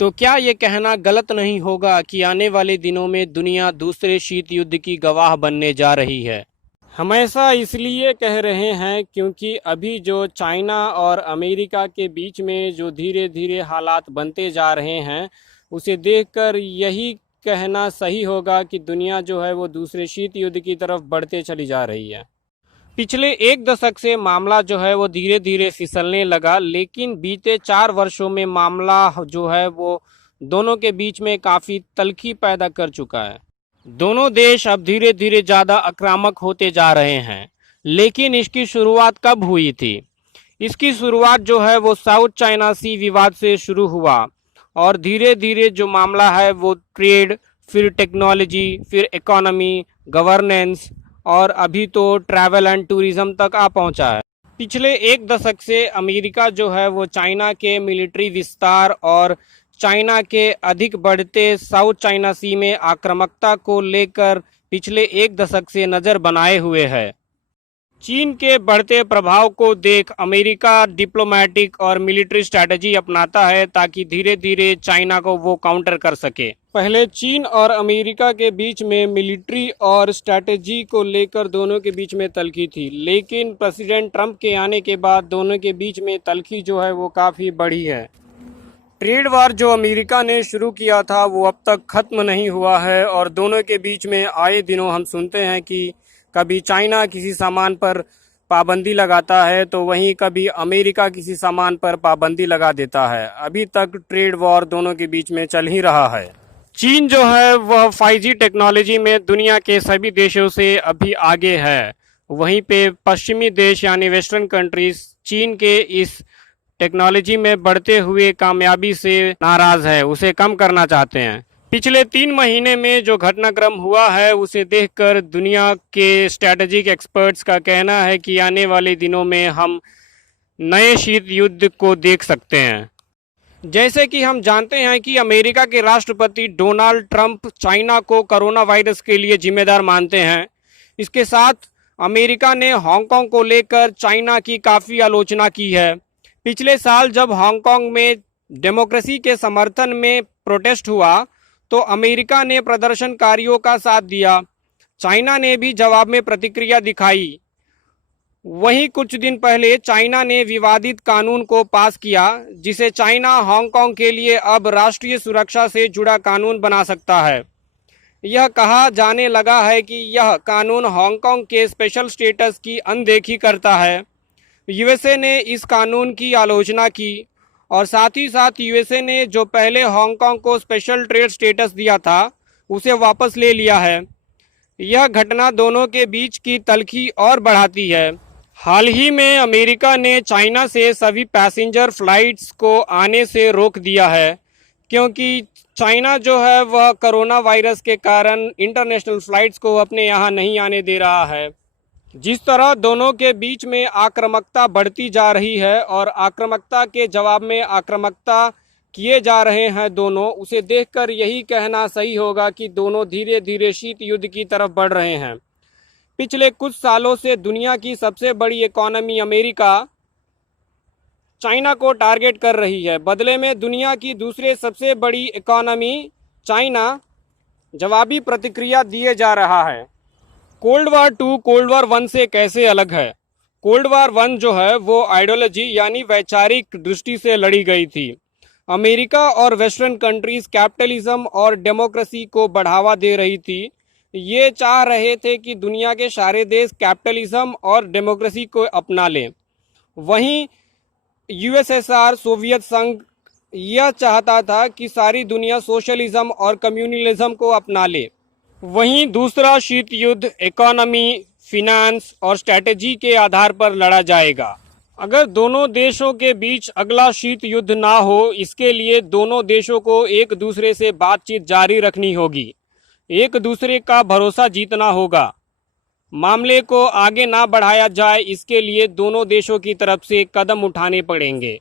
तो क्या ये कहना गलत नहीं होगा कि आने वाले दिनों में दुनिया दूसरे शीत युद्ध की गवाह बनने जा रही है। हम ऐसा इसलिए कह रहे हैं क्योंकि अभी जो चाइना और अमेरिका के बीच में जो धीरे धीरे हालात बनते जा रहे हैं, उसे देखकर यही कहना सही होगा कि दुनिया जो है वो दूसरे शीत युद्ध की तरफ बढ़ते चली जा रही है। पिछले एक दशक से मामला जो है वो धीरे धीरे फिसलने लगा, लेकिन बीते 4 वर्षों में मामला जो है वो दोनों के बीच में काफ़ी तल्खी पैदा कर चुका है। दोनों देश अब धीरे धीरे ज़्यादा आक्रामक होते जा रहे हैं। लेकिन इसकी शुरुआत कब हुई थी? इसकी शुरुआत जो है वो साउथ चाइना सी विवाद से शुरू हुआ और धीरे धीरे जो मामला है वो ट्रेड, फिर टेक्नोलॉजी, फिर इकोनॉमी, गवर्नेंस और अभी तो ट्रैवल एंड टूरिज्म तक आ पहुंचा है। पिछले एक दशक से अमेरिका जो है वो चाइना के मिलिट्री विस्तार और चाइना के अधिक बढ़ते साउथ चाइना सी में आक्रामकता को लेकर पिछले एक दशक से नज़र बनाए हुए है। चीन के बढ़ते प्रभाव को देख अमेरिका डिप्लोमेटिक और मिलिट्री स्ट्रैटेजी अपनाता है ताकि धीरे धीरे चाइना को वो काउंटर कर सके। पहले चीन और अमेरिका के बीच में मिलिट्री और स्ट्रैटेजी को लेकर दोनों के बीच में तल्खी थी, लेकिन प्रेसिडेंट ट्रंप के आने के बाद दोनों के बीच में तल्खी जो है वो काफ़ी बढ़ी है। ट्रेड वार जो अमेरिका ने शुरू किया था वो अब तक ख़त्म नहीं हुआ है और दोनों के बीच में आए दिनों हम सुनते हैं कि कभी चाइना किसी सामान पर पाबंदी लगाता है तो वहीं कभी अमेरिका किसी सामान पर पाबंदी लगा देता है। अभी तक ट्रेड वॉर दोनों के बीच में चल ही रहा है। चीन जो है वह 5G टेक्नोलॉजी में दुनिया के सभी देशों से अभी आगे है। वहीं पे पश्चिमी देश यानी वेस्टर्न कंट्रीज चीन के इस टेक्नोलॉजी में बढ़ते हुए कामयाबी से नाराज है, उसे कम करना चाहते हैं। पिछले 3 महीने में जो घटनाक्रम हुआ है उसे देखकर दुनिया के स्ट्रैटेजिक एक्सपर्ट्स का कहना है कि आने वाले दिनों में हम नए शीत युद्ध को देख सकते हैं। जैसे कि हम जानते हैं कि अमेरिका के राष्ट्रपति डोनाल्ड ट्रंप चाइना को कोरोना वायरस के लिए जिम्मेदार मानते हैं। इसके साथ अमेरिका ने हांगकांग को लेकर चाइना की काफ़ी आलोचना की है। पिछले साल जब हांगकांग में डेमोक्रेसी के समर्थन में प्रोटेस्ट हुआ तो अमेरिका ने प्रदर्शनकारियों का साथ दिया। चाइना ने भी जवाब में प्रतिक्रिया दिखाई। वहीं कुछ दिन पहले चाइना ने विवादित कानून को पास किया जिसे चाइना हांगकांग के लिए अब राष्ट्रीय सुरक्षा से जुड़ा कानून बना सकता है। यह कहा जाने लगा है कि यह कानून हांगकांग के स्पेशल स्टेटस की अनदेखी करता है। यूएसए ने इस कानून की आलोचना की और साथ ही साथ यूएसए ने जो पहले हांगकांग को स्पेशल ट्रेड स्टेटस दिया था उसे वापस ले लिया है। यह घटना दोनों के बीच की तल्खी और बढ़ाती है। हाल ही में अमेरिका ने चाइना से सभी पैसेंजर फ्लाइट्स को आने से रोक दिया है क्योंकि चाइना जो है वह कोरोना वायरस के कारण इंटरनेशनल फ्लाइट्स को अपने यहाँ नहीं आने दे रहा है। जिस तरह दोनों के बीच में आक्रामकता बढ़ती जा रही है और आक्रामकता के जवाब में आक्रामकता किए जा रहे हैं दोनों, उसे देखकर यही कहना सही होगा कि दोनों धीरे धीरे शीत युद्ध की तरफ बढ़ रहे हैं। पिछले कुछ सालों से दुनिया की सबसे बड़ी इकोनॉमी अमेरिका चाइना को टारगेट कर रही है। बदले में दुनिया की दूसरे सबसे बड़ी इकोनॉमी चाइना जवाबी प्रतिक्रिया दिए जा रहा है। कोल्ड वार 2 कोल्ड वार 1 से कैसे अलग है? कोल्ड वार 1 जो है वो आइडियोलॉजी यानी वैचारिक दृष्टि से लड़ी गई थी। अमेरिका और वेस्टर्न कंट्रीज कैपिटलिज्म और डेमोक्रेसी को बढ़ावा दे रही थी। ये चाह रहे थे कि दुनिया के सारे देश कैपिटलिज्म और डेमोक्रेसी को अपना लें। वहीं यूएसएसआर सोवियत संघ यह चाहता था कि सारी दुनिया सोशलिज्म और कम्युनलिज्म को अपना ले। वहीं दूसरा शीत युद्ध इकोनॉमी, फिनेंस और स्ट्रैटेजी के आधार पर लड़ा जाएगा। अगर दोनों देशों के बीच अगला शीत युद्ध ना हो, इसके लिए दोनों देशों को एक दूसरे से बातचीत जारी रखनी होगी, एक दूसरे का भरोसा जीतना होगा। मामले को आगे ना बढ़ाया जाए, इसके लिए दोनों देशों की तरफ से कदम उठाने पड़ेंगे।